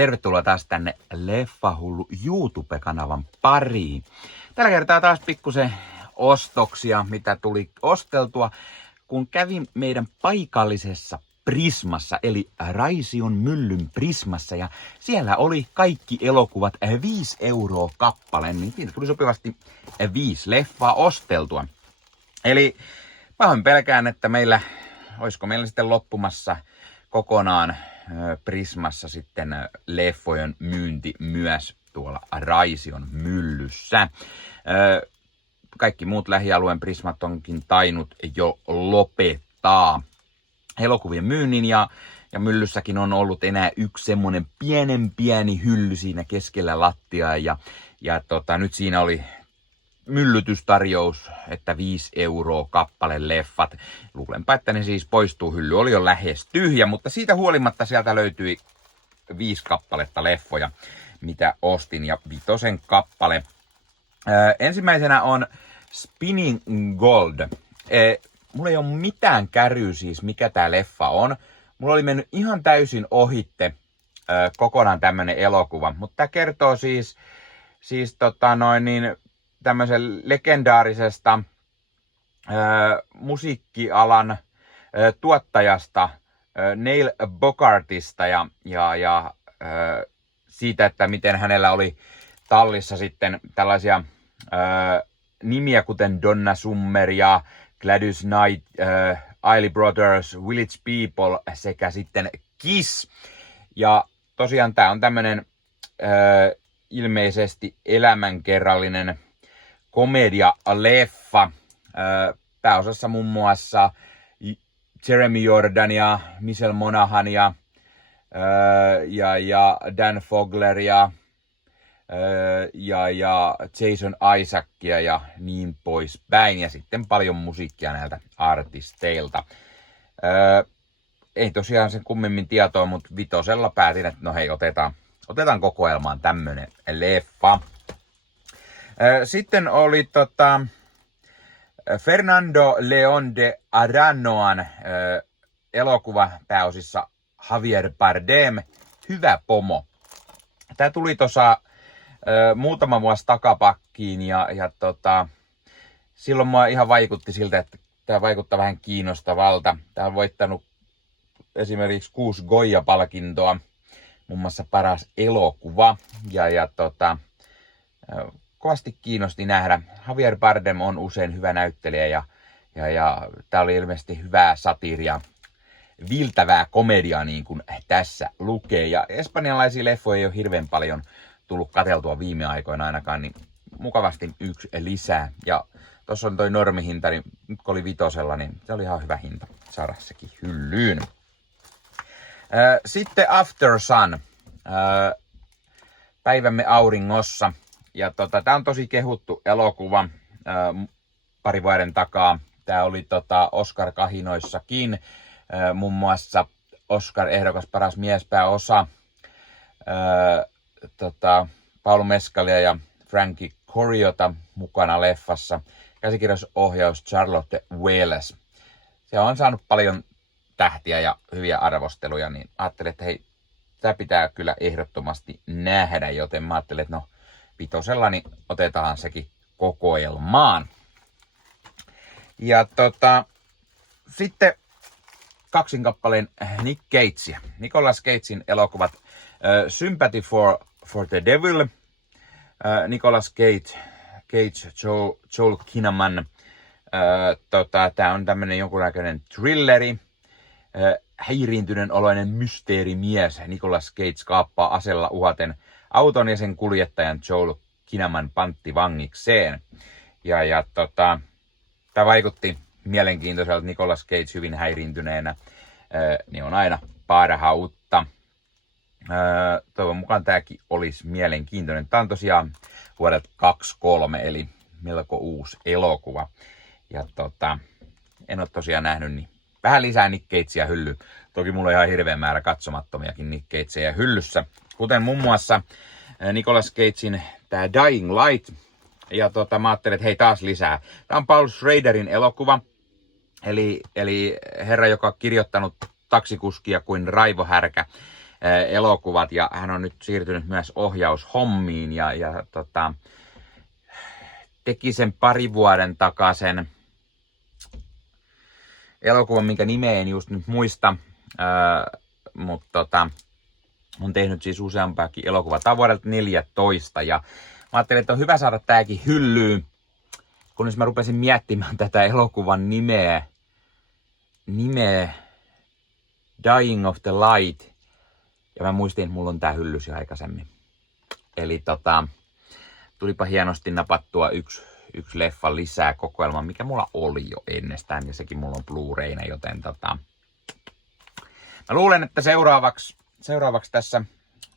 Tervetuloa taas tänne Leffahullu YouTube-kanavan pariin. Tällä kertaa taas pikkusen ostoksia, mitä tuli osteltua, kun kävin meidän paikallisessa Prismassa, eli Raision myllyn Prismassa, ja siellä oli kaikki elokuvat 5 € kappale, niin siinä tuli sopivasti 5 leffaa osteltua. Eli pahoin pelkään, että olisiko meillä sitten loppumassa kokonaan Prismassa sitten leffojen myynti myös tuolla Raision myllyssä. Kaikki muut lähialueen Prismat onkin tainnut jo lopettaa elokuvien myynnin, ja myllyssäkin on ollut enää yksi semmonen pieni hylly siinä keskellä lattiaa, ja nyt siinä oli myllytystarjous, että 5 € kappale leffat. Luulenpa, että ne siis poistuu. Hylly oli jo lähes tyhjä, mutta siitä huolimatta sieltä löytyi 5 kappaletta leffoja, mitä ostin, ja 5 kappale. Ensimmäisenä on Spinning Gold. Mulla ei ole mitään käryä siis, mikä tää leffa on. Mulla oli mennyt ihan täysin ohitte kokonaan tämmönen elokuva, mutta tää kertoo siis tämmöisen legendaarisesta musiikkialan tuottajasta Neil Bogartista ja siitä, että miten hänellä oli tallissa sitten tällaisia nimiä kuten Donna Summer ja Gladys Knight, Isley Brothers, Village People sekä sitten Kiss. Ja tosiaan tää on tämmönen ilmeisesti elämänkerrallinen komedia-leffa. Pääosassa muun muassa Jeremy Jordan ja Michelle Monaghan ja Dan Fogler ja Jason Isaacia ja niin poispäin. Ja sitten paljon musiikkia näiltä artisteilta. Ei tosiaan sen kummemmin tietoa, mutta 5 päätin, että no hei, otetaan kokoelmaan tämmönen leffa. Sitten oli Fernando León de Aranoan elokuva pääosissa Javier Bardem, Hyvä pomo. Tää tuli muutama vuosi takapakkiin ja silloin mua ihan vaikutti siltä, että tää vaikuttaa vähän kiinnostavalta. Tää on voittanut esimerkiksi 6 Goya-palkintoa, muun muassa paras elokuva, ja kovasti kiinnosti nähdä. Javier Bardem on usein hyvä näyttelijä, ja tää oli ilmeisesti hyvää satiiria, viltävää komediaa, niin kuin tässä lukee. Ja espanjalaisia leffoja ei ole hirveän paljon tullut katseltua viime aikoina ainakaan, niin mukavasti 1 lisää. Ja tossa on toi normihinta, niin nyt kun oli 5, niin se oli ihan hyvä hinta saada sekin hyllyyn. Sitten After Sun, Päivämme auringossa. Ja tää on tosi kehuttu elokuva pari vuoden takaa. Tää oli Oscar-kahinoissakin, muun muassa Oscar-ehdokas paras miespääosa. Paul Mescalia ja Frankie Coriota mukana leffassa. Käsikirjoitusohjaus Charlotte Wells. Se on saanut paljon tähtiä ja hyviä arvosteluja, niin ajattelin, että hei, tämä pitää kyllä ehdottomasti nähdä, joten mä ajattelin, että no 5, niin otetaan sekin kokoelmaan. Ja sitten 2 kappaleen Nick Cagea. Nicolas Cagein elokuvat Sympathy for the Devil, Nicolas Cage, Joel Kinnaman. Tää on tämmönen jonkunnäköinen thrilleri. Häiriintyneen oloinen mysteerimies Nicolas Cage kaappaa asella uhaten auton ja sen kuljettajan Joel Kinnaman panttivangikseen. Ja tää vaikutti mielenkiintoiselta. Nicolas Cage hyvin häiriintyneenä niin on aina parhautta. Toivon mukaan tääkin olisi mielenkiintoinen. Tää on tosiaan vuodelta 2023, eli melko uusi elokuva. Ja en ole tosiaan nähnyt, niin vähän lisää Nick Cagea hylly. Toki mulla on ihan hirveä määrä katsomattomiakin Nick Cagea hyllyssä. Kuten muun muassa Nicolas Cagein tää Dying Light. Ja mä ajattelin, että hei, taas lisää. Tää on Paul Schraderin elokuva. Eli herra, joka on kirjoittanut Taksikuskia kuin raivohärkä. elokuvat ja hän on nyt siirtynyt myös ohjaushommiin ja teki sen pari vuoden takaisen elokuvan, minkä nimeä en just nyt muista, mutta on tehnyt siis useampaakin elokuvaa. Tämä on vuodelta 2014 ja mä ajattelin, että on hyvä saada tääkin hyllyyn, kunnes mä rupesin miettimään tätä elokuvan nimeä Dying of the Light. Ja mä muistin, että mulla on tää hyllys jo aikaisemmin. Eli tulipa hienosti napattua yksi leffa lisää kokoelma, mikä mulla oli jo ennestään. Ja sekin mulla on Blu-rayna, joten mä luulen, että seuraavaksi tässä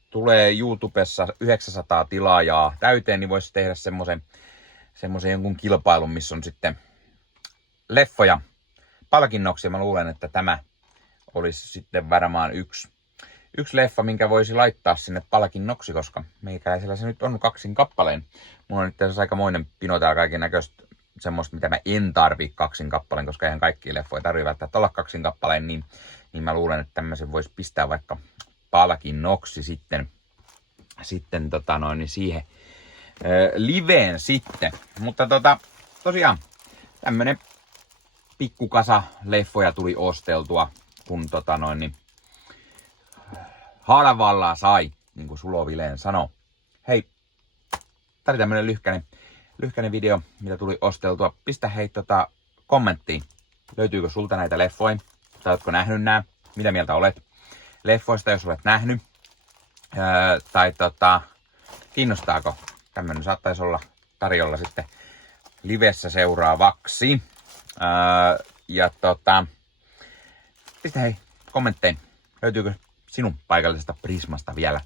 tulee YouTubessa 900 tilaajaa täyteen, niin voisi tehdä semmoisen jonkun kilpailun, missä on sitten leffoja palkinnoksi. Mä luulen, että tämä olisi sitten varmaan yksi leffa, minkä voisi laittaa sinne palkinnoksi, koska meikäläisellä se nyt on 2 kappaleen. Mulla on nyt tässä aikamoinen pino täällä kaiken näköistä semmoista, mitä mä en tarvi 2 kappaleen, koska eihän kaikki leffoja tarvitse välttämättä olla 2 kappaleen, niin mä luulen, että tämmöisen voisi pistää vaikka palkinnoksi sitten siihen liveen sitten. Mutta tosiaan tämmönen pikkukasa leffoja tuli osteltua, kun halvalla sai, niin kuin Sulo Vileen sanoi. Hei, tää oli tämmönen lyhkäinen video, mitä tuli osteltua. Pistä hei kommenttiin. Löytyykö sulta näitä leffoja? Tai ootko nähnyt nää? Mitä mieltä olet leffoista, jos olet nähnyt? Tai kiinnostaako? Tämmönen saattaisi olla tarjolla sitten livessä seuraavaksi. Pistä hei kommenttein. Löytyykö sinun paikallisesta Prismasta vielä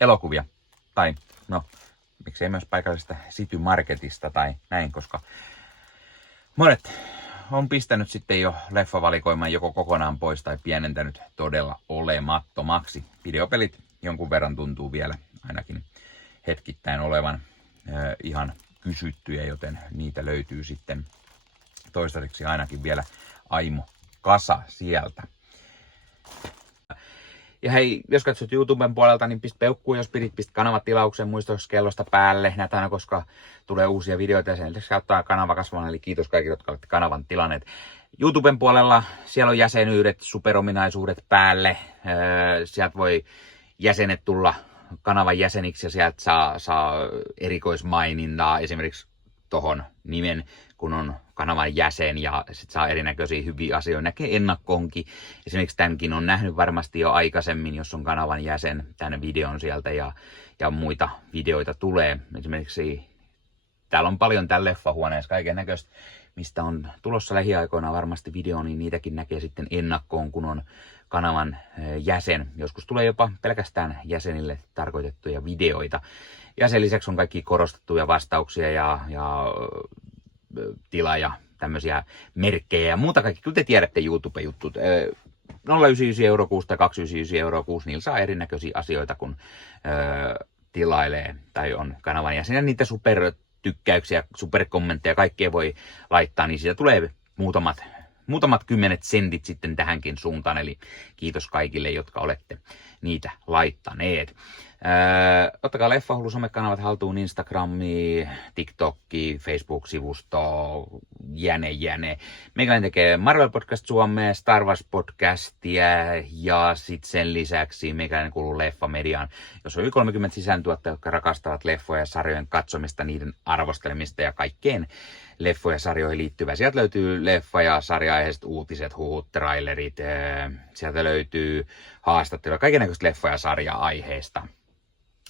elokuvia? Tai no, miksei myös paikallisesta City Marketista tai näin, koska monet on pistänyt sitten jo leffavalikoiman joko kokonaan pois tai pienentänyt todella olemattomaksi. Videopelit jonkun verran tuntuu vielä ainakin hetkittäin olevan ihan kysyttyjä, joten niitä löytyy sitten toistaiseksi ainakin vielä aimo kasa sieltä. Ja hei, jos katsot YouTuben puolelta, niin pistä peukkuun, jos pistä kanavatilauksen muistoskellosta päälle. Näitä aina, koska tulee uusia videoita ja sen lisäksi ottaa kanava kasvamaan. Eli kiitos kaikille, jotka olette kanavan tilanneet. YouTuben puolella siellä on jäsenyydet, superominaisuudet päälle. Sieltä voi jäsenet tulla kanavan jäseniksi ja sieltä saa erikoismainintaa esimerkiksi tohon nimen, kun on kanavan jäsen ja sit saa erinäköisiä hyviä asioita. Näkee ennakkoonkin. Esimerkiksi tämänkin on nähnyt varmasti jo aikaisemmin, jos on kanavan jäsen, tänne videon sieltä ja muita videoita tulee. Esimerkiksi täällä on paljon täällä leffahuoneessa kaiken näköistä, mistä on tulossa lähiaikoina varmasti video, niin niitäkin näkee sitten ennakkoon, kun on kanavan jäsen. Joskus tulee jopa pelkästään jäsenille tarkoitettuja videoita. Ja sen lisäksi on kaikki korostettuja vastauksia ja tilaaja tämmöisiä merkkejä ja muuta kaikki. Kyllä te tiedätte YouTube-juttut. 0,99 € kuussa tai 2,99 € kuussa, niillä saa erinäköisiä asioita, kun tilailee tai on kanavan jäsen. Ja niitä supertykkäyksiä, superkommentteja, kaikkea voi laittaa, niin siitä tulee muutamat 10 sentit sitten tähänkin suuntaan. Eli kiitos kaikille, jotka olette niitä laittaneet. Ottakaa Leffahullu somekanavat haltuun, Instagrami, TikTokki, Facebook-sivusto, jäne. Meikäläinen tekee Marvel Podcast Suomea, Star Wars Podcastia ja sitten sen lisäksi meikäläinen kuuluu Leffamediaan, jos on yli 30 sisääntuottajia, jotka rakastavat leffoja ja sarjojen katsomista, niiden arvostelemista ja kaikkeen leffoja ja sarjoihin liittyvää. Sieltä löytyy leffa- ja sarja-aiheiset uutiset, huhut, trailerit, sieltä löytyy haastatteluja, kaikennäköistä leffa- ja sarja-aiheesta.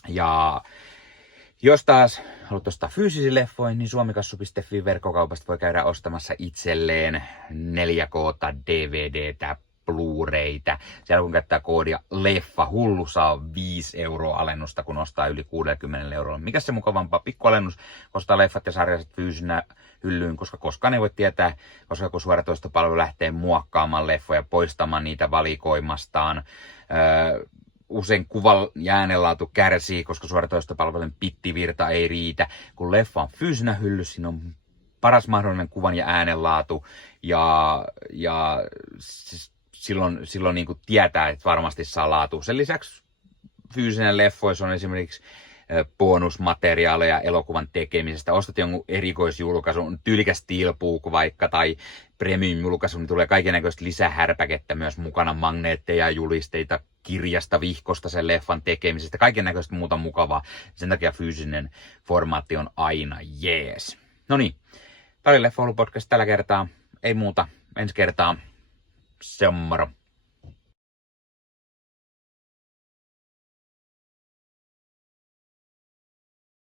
Ja jos taas haluat ostaa fyysisiä leffoja, niin suomikassu.fi verkkokaupasta voi käydä ostamassa itselleen 4K DVDtä, Blu-raytä. Siellä kun käyttää koodia Leffahullu, saa 5 € alennusta, kun ostaa yli 60 €. Mikä se mukavampaa? Pikkualennus, ostaa leffat ja sarjaiset fyysinä hyllyyn, koska koskaan ei voi tietää, koska kun suoratoistopalvelu lähtee muokkaamaan leffoja, poistamaan niitä valikoimastaan. Usein kuvan ja äänenlaatu kärsii, koska suoratoistopalvelun pittivirta ei riitä. Kun leffa on fyysinä hyllyssä, siinä on paras mahdollinen kuvan ja äänenlaatu ja silloin niin kuin tietää, että varmasti saa laatua. Sen lisäksi fyysinen leffois on esimerkiksi bonusmateriaaleja elokuvan tekemisestä. Ostat jonkun erikoisjulkaisun, tyylikäs steelbook vaikka, tai premium-julkaisu, niin tulee kaikennäköistä lisähärpäkettä myös mukana, magneetteja, julisteita, kirjasta, vihkosta sen leffan tekemisestä, kaikennäköistä muuta mukavaa. Sen takia fyysinen formaatti on aina jees. No niin, tämä oli Leffoilu podcast tällä kertaa. Ei muuta, ensi kertaa. Se on moro.